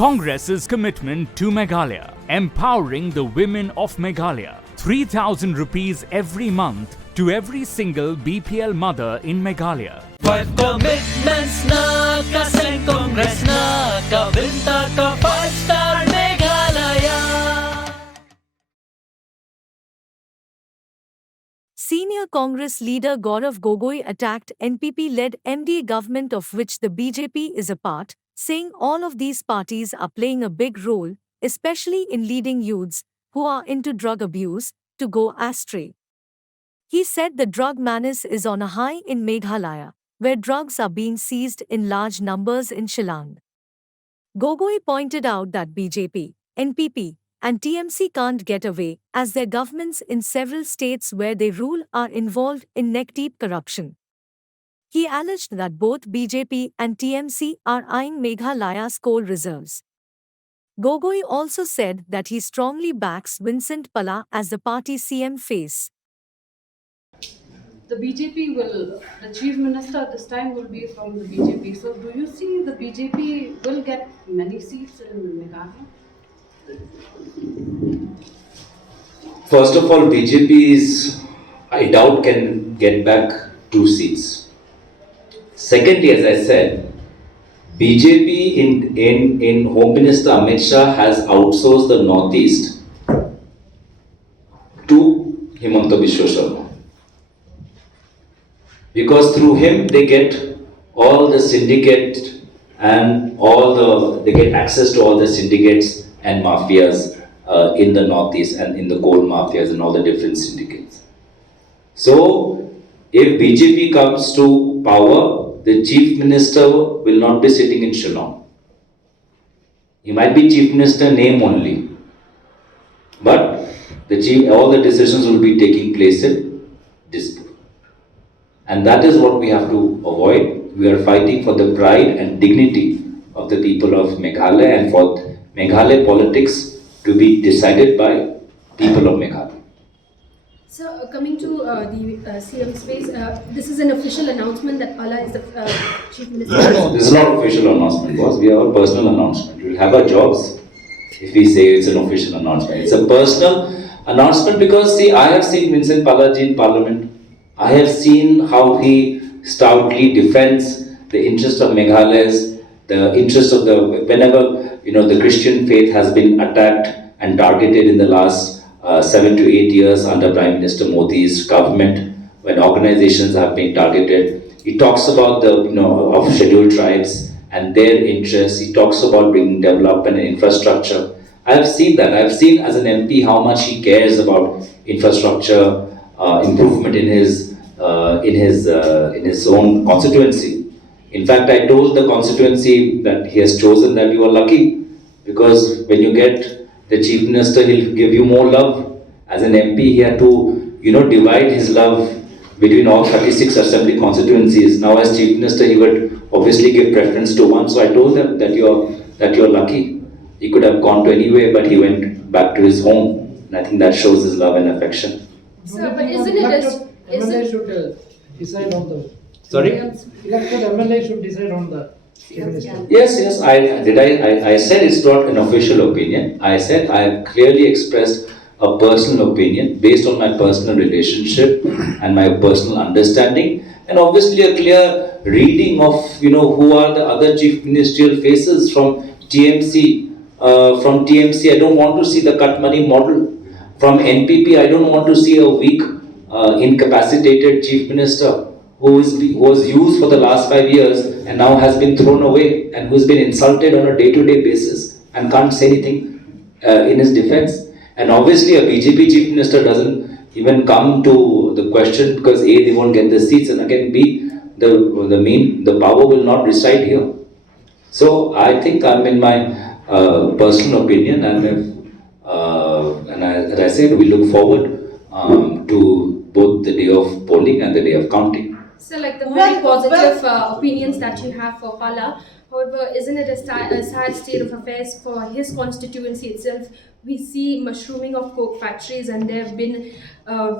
Congress's commitment to Meghalaya, empowering the women of Meghalaya. 3,000 rupees every month to every single BPL mother in Meghalaya. 5 commitments na kaseng Congress na kabinta ka 5-star Meghalaya. Senior Congress leader Gaurav Gogoi attacked NPP-led MDA government of which the BJP is a part, saying all of these parties are playing a big role, especially in leading youths who are into drug abuse to go astray. He said the drug menace is on a high in Meghalaya, where drugs are being seized in large numbers in Shillong. Gogoi pointed out that BJP, NPP, and TMC can't get away as their governments in several states where they rule are involved in neck-deep corruption. He alleged that both BJP and TMC are eyeing Meghalaya's coal reserves. Gogoi also said that he strongly backs Vincent Palla as the party's CM face. The BJP will, the chief minister this time will be from the BJP. So do you see the BJP will get many seats in Meghalaya? First of all, BJP is, I doubt, can get back 2 seats. Secondly, as I said, BJP in Home Minister Amit Shah has outsourced the Northeast to Himanta Biswa Sharma. Because through him they get all the syndicate and they get access to all the syndicates and mafias in the Northeast and in the coal mafias and all the different syndicates. So, if BJP comes to power, the Chief Minister will not be sitting in Shillong. He might be Chief Minister name only, but all the decisions will be taking place in Dispur. And that is what we have to avoid. We are fighting for the pride and dignity of the people of Meghalaya and for Meghalaya politics to be decided by people of Meghalaya. So, coming to the CM space, this is an official announcement that Palla is the Chief Minister. No, this is not official announcement, boss. We have a personal announcement. We will have our jobs if we say it's an official announcement. It's a personal announcement because, see, I have seen Vincent Palaji in Parliament. I have seen how he stoutly defends the interest of Meghalaya's, the interest of whenever, the Christian faith has been attacked and targeted in the last 7 to 8 years under Prime Minister Modi's government, when organizations have been targeted. He talks about of scheduled tribes and their interests. He talks about bringing development and infrastructure. I have seen that. I have seen as an MP how much he cares about infrastructure improvement in his own constituency. In fact, I told the constituency that he has chosen that you are lucky, because when you get the Chief Minister, he'll give you more love. As an MP, he had to, divide his love between all 36 assembly constituencies. Now, as Chief Minister, he would obviously give preference to one. So I told them that you're lucky. He could have gone to anywhere, but he went back to his home. And I think that shows his love and affection. Sir, but isn't it? MLA should decide on the. Sorry? Elected MLA should decide on the. Yes. I said it's not an official opinion. I said I have clearly expressed a personal opinion based on my personal relationship and my personal understanding, and obviously a clear reading of who are the other chief ministerial faces from TMC. From TMC, I don't want to see the cut money model. From NPP, I don't want to see a weak, incapacitated chief minister who was used for the last 5 years and now has been thrown away and who's been insulted on a day-to-day basis and can't say anything in his defense. And obviously a BJP chief minister doesn't even come to the question because A, they won't get the seats, and again B, the power will not reside here. So I think I'm in my personal opinion, and as I said, we look forward to both the day of polling and the day of counting. So, like the very positive opinions that you have for Palla, however, isn't it a sad state of affairs for his constituency itself? We see mushrooming of coke factories, and there have been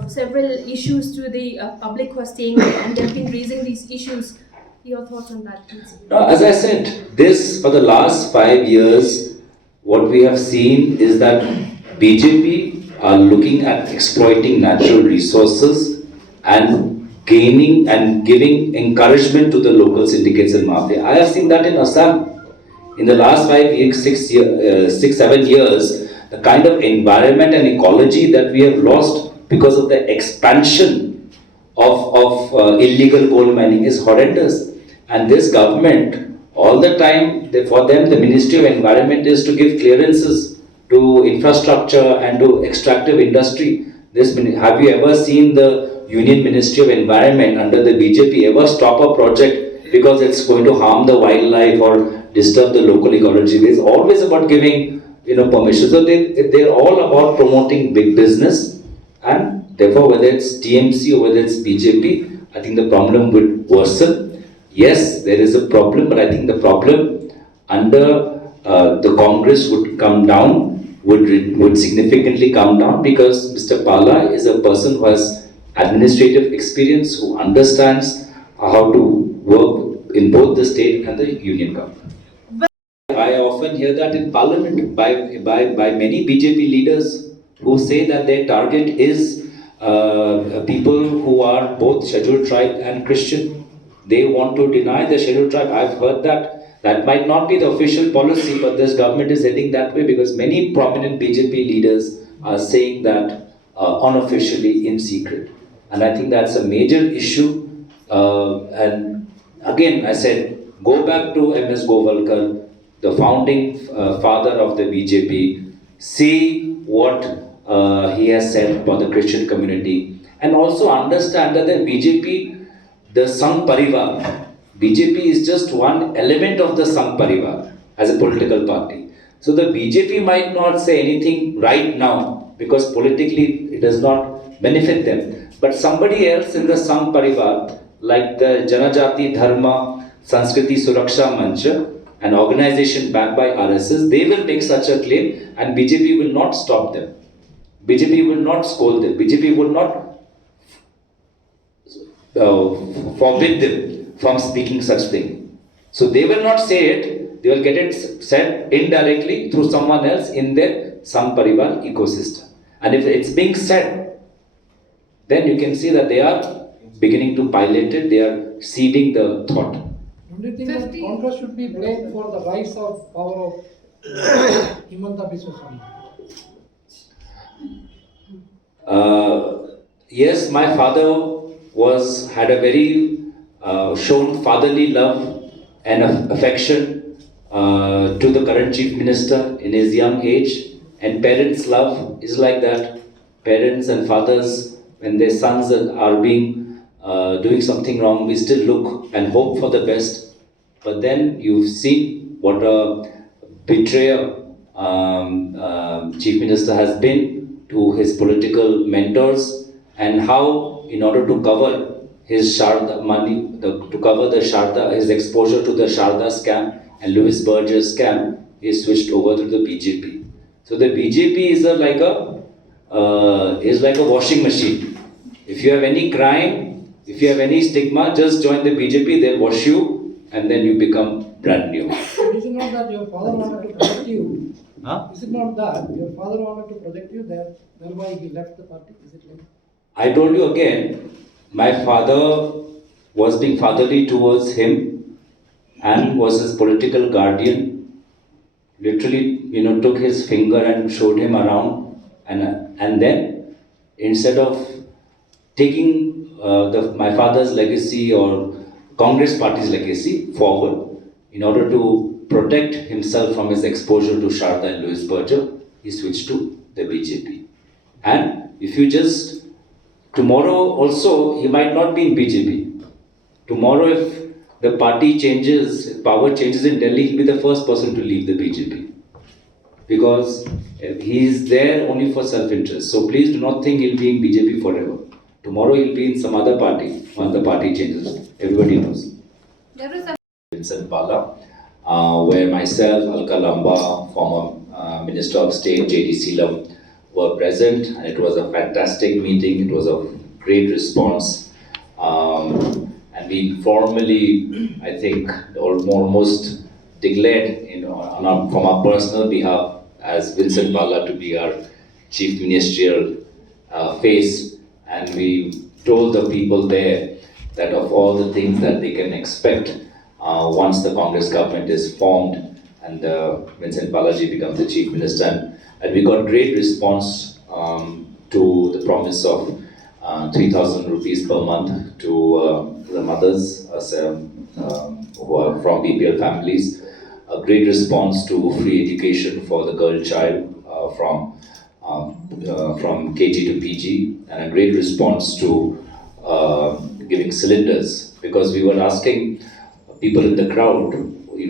several issues to the public who are staying there, and they've been raising these issues. Your thoughts on that, please? As I said, this for the last 5 years what we have seen is that BJP are looking at exploiting natural resources and gaining and giving encouragement to the local syndicates and mafia. I have seen that in Assam. In the last 5 years, 7 years, the kind of environment and ecology that we have lost because of the expansion of illegal coal mining is horrendous. And this government, all the time, for them, the Ministry of Environment is to give clearances to infrastructure and to extractive industry. Have you ever seen the Union Ministry of Environment under the BJP ever stop a project because it's going to harm the wildlife or disturb the local ecology? It's always about giving permission. So they're all about promoting big business, and therefore whether it's TMC or whether it's BJP, I think the problem would worsen. Yes, there is a problem, but I think the problem under the Congress would come down, would significantly come down, because Mr. Pala is a person who has administrative experience, who understands how to work in both the state and the union government. I often hear that in Parliament by many BJP leaders who say that their target is people who are both scheduled tribe and Christian. They want to deny the scheduled tribe. I've heard that. That might not be the official policy, but this government is heading that way because many prominent BJP leaders are saying that unofficially in secret. And I think that's a major issue. And again, I said, go back to MS Govalkar, the founding father of the BJP, see what he has said about the Christian community, and also understand that the BJP, the Sangh Parivar, BJP is just one element of the Sangh Parivar as a political party. So the BJP might not say anything right now because politically it does not benefit them. But somebody else in the Sangh Parivar, like the Janajati Dharma Sanskriti Suraksha Mancha, an organization backed by RSS, they will make such a claim and BJP will not stop them. BJP will not scold them. BJP will not forbid them from speaking such thing. So they will not say it, they will get it said indirectly through someone else in their Sangh Parivar ecosystem. And if it's being said, then you can see that they are beginning to pilot it, they are seeding the thought. Don't you think that Congress should be blamed for the rise of power of Himanta Biswa Sarma? Yes, my father had a very shown fatherly love and affection to the current chief minister in his young age, and parents' love is like that. Parents and fathers, when their sons are being doing something wrong, we still look and hope for the best. But then you've seen what a betrayer chief minister has been to his political mentors, and how, in order to cover his Sharda money, to cover the Sharda, his exposure to the Sharda scam and Louis Berger's scam, he switched over to the BJP. So the BJP is like a washing machine. If you have any crime, if you have any stigma, just join the BJP, they'll wash you, and then you become brand new. Is it not that your father wanted to protect you? Huh? Is it not that your father wanted to protect you, thereby he left the party? Is it like? I told you again, my father was being fatherly towards him and was his political guardian. Literally, took his finger and showed him around, and then instead of taking my father's legacy or Congress party's legacy forward, in order to protect himself from his exposure to Sharda and Louis Berger, he switched to the BJP. And if you just tomorrow also, he might not be in BJP. Tomorrow, if the party changes, power changes in Delhi, he'll be the first person to leave the BJP. Because he is there only for self-interest. So please do not think he'll be in BJP forever. Tomorrow he'll be in some other party once the party changes. Everybody knows. There is a Vincent Pala, where myself, Alka Lamba, former Minister of State, J.D. Seelam, were present, and it was a fantastic meeting. It was a great response, and we formally, I think, almost declared, from our personal behalf as Vincent Bala to be our chief ministerial face, and we told the people there that of all the things that they can expect once the Congress government is formed and Vincent Balaji becomes the chief minister, and we got great response to the promise of 3,000 rupees per month to the mothers who are from BPL families. A great response to free education for the girl child from KG to PG, and a great response to giving cylinders, because we were asking people in the crowd,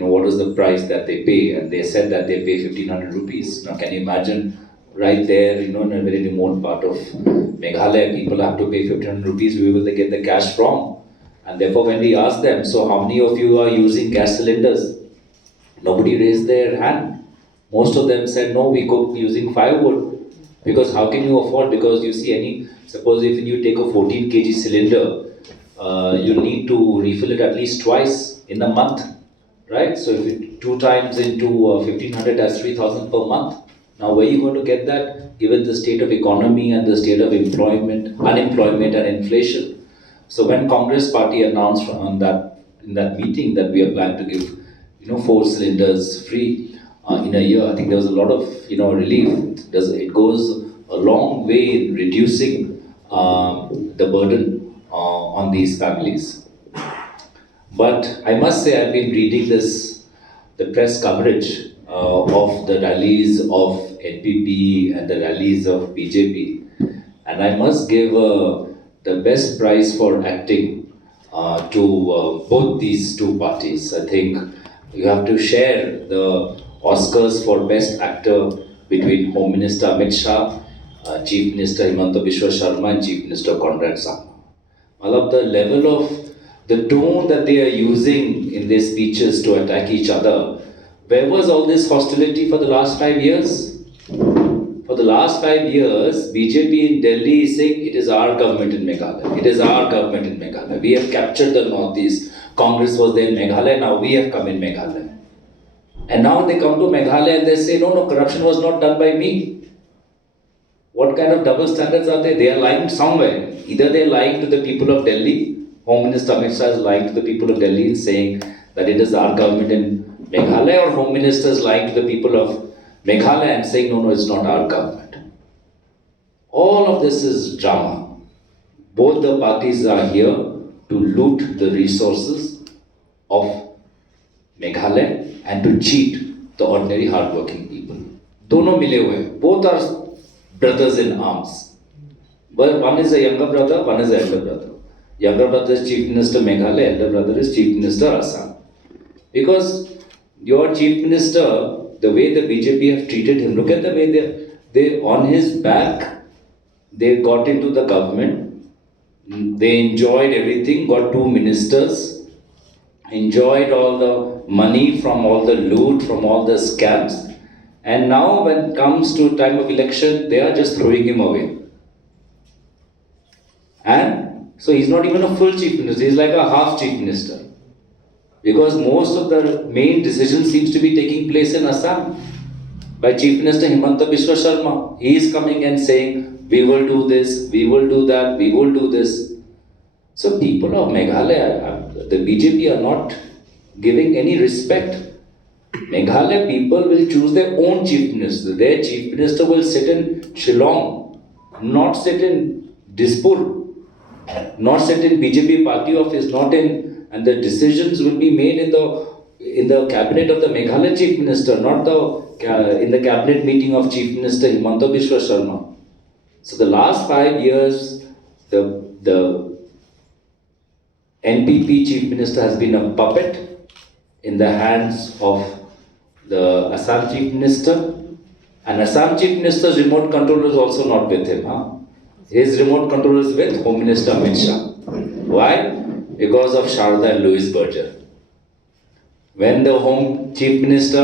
what is the price that they pay, and they said that they pay 1,500 rupees. Now, can you imagine right there, in a very remote part of Meghalaya, people have to pay 1,500 rupees. Where will they get the cash from? And therefore, when we asked them, so how many of you are using gas cylinders? Nobody raised their hand. Most of them said, no, we cook using firewood. Because how can you afford? Because you see, suppose if you take a 14 kg cylinder, you need to refill it at least twice in a month, right? So if you 2 times into 1,500, that's 3,000 per month. Now, where are you going to get that, given the state of economy and the state of unemployment and inflation? So when Congress party announced in that meeting that we are planning to give 4 cylinders free in a year, I think there was a lot of relief. It goes a long way in reducing the burden on these families. But I must say, I've been reading the press coverage of the rallies of NPP and the rallies of BJP, and I must give the best prize for acting to both these two parties. I think you have to share the Oscars for Best Actor between Home Minister Amit Shah, Chief Minister Himanta Biswa Sharma, and Chief Minister Conrad Sangma. The level of the tone that they are using in their speeches to attack each other. Where was all this hostility for the last 5 years? For the last 5 years, BJP in Delhi is saying it is our government in Meghalaya. It is our government in Meghalaya. We have captured the Northeast. Congress was there in Meghalaya, now we have come in Meghalaya. And now they come to Meghalaya and they say, no, corruption was not done by me. What kind of double standards are they? They are lying somewhere. Either they are lying to the people of Delhi, Home Minister Amit Shah is lying to the people of Delhi in saying that it is our government in Meghalaya, or Home Minister is lying to the people of Meghalaya and saying, no, it's not our government. All of this is drama. Both the parties are here to loot the resources of Meghalaya and to cheat the ordinary hardworking people. Dono mile hue. Both are brothers in arms. But one is a younger brother, one is an elder brother. Younger brother is Chief Minister Meghalaya, elder brother is Chief Minister Assam. Because your Chief Minister, the way the BJP have treated him, look at the way they on his back, they got into the government, they enjoyed everything, got 2 ministers, enjoyed all the money from all the loot, from all the scams, and now when it comes to time of election, they are just throwing him away. And so he's not even a full chief minister, he's like a half chief minister. Because most of the main decisions seems to be taking place in Assam by Chief Minister Himanta Biswa Sharma. He is coming and saying, we will do this, we will do that, we will do this. So people of Meghalaya, the BJP are not giving any respect. Meghalaya people will choose their own chief minister. Their chief minister will sit in Shillong, not sit in Dispur, not sit in BJP party office, not in, and the decisions will be made in the cabinet of the Meghalaya chief minister, not in the cabinet meeting of Chief Minister Himanta Biswa Sharma. So the last 5 years, the NPP chief minister has been a puppet in the hands of the Assam chief minister, and Assam chief minister's remote control is also not with him. His remote control is with Home Minister Amit Shah. Why? Because of Sharda and Louis Berger. When the Home Chief Minister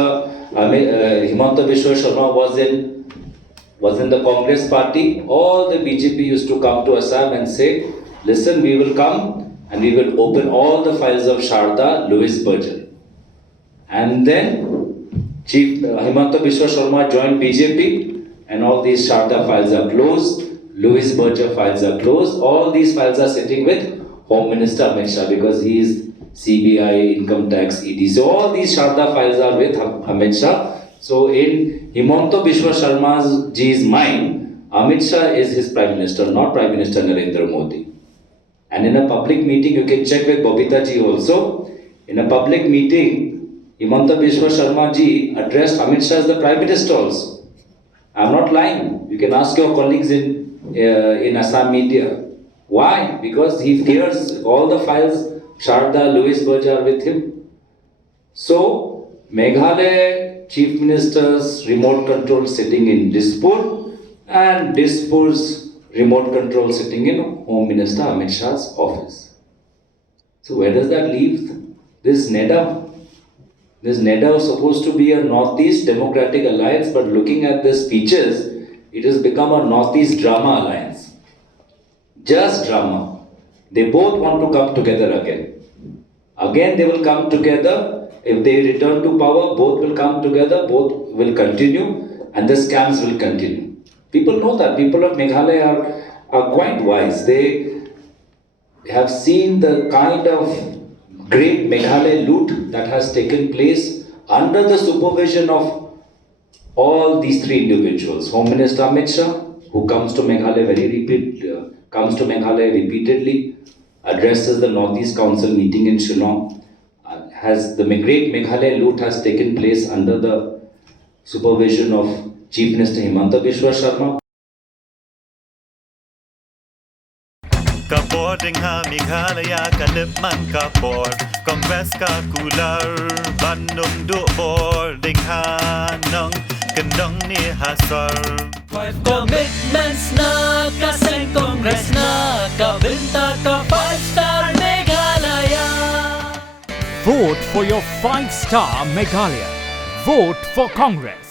Himanta Biswa Sharma was in the Congress party, all the BJP used to come to Assam and say, listen, we will come and we will open all the files of Sharda, Louis Berger. And then Chief Himanta Biswa Sharma joined BJP, and all these Sharda files are closed. Louis Berger files are closed. All these files are sitting with Home Minister Amit Shah because he is CBI, Income Tax, ED. So all these Sharda files are with Amit Shah. So in Himanta Biswa Sharma's ji's mind, Amit Shah is his Prime Minister, not Prime Minister Narendra Modi. And in a public meeting, you can check with Babita ji also. In a public meeting, Himanta Biswa Sharma ji addressed Amit Shah as the Prime Minister also. I'm not lying. You can ask your colleagues in Assam media. Why? Because he fears all the files, Sharda, Louis Berger are with him. So, Meghalaya Chief Minister's remote control sitting in Dispur, and Dispur's remote control sitting in Home Minister Amit Shah's office. So where does that leave this NEDA? This NEDA was supposed to be a Northeast Democratic Alliance, but looking at the speeches, it has become a Northeast Drama Alliance. Just drama. They both want to come together again. Again they will come together. If they return to power, both will come together, both will continue, and the scams will continue. People know that. People of Meghalaya are quite wise. They have seen the kind of great Meghalaya loot that has taken place under the supervision of all these three individuals. Home Minister Amit Shah, who comes to Meghalaya repeatedly, addresses the Northeast Council meeting in Shillong. Has the great Meghalaya loot has taken place under the supervision of Chief Minister Himanta Biswa Sharma. Kapor ding ha Meghalaya kalip man kapor Kongres ka kular Bandung du bor ding ha nong kendong ni hasar. Five commitments na kaseng Congress na kabinta ka 5-star Meghalaya. Vote for your 5-star Meghalaya. Vote for Congress.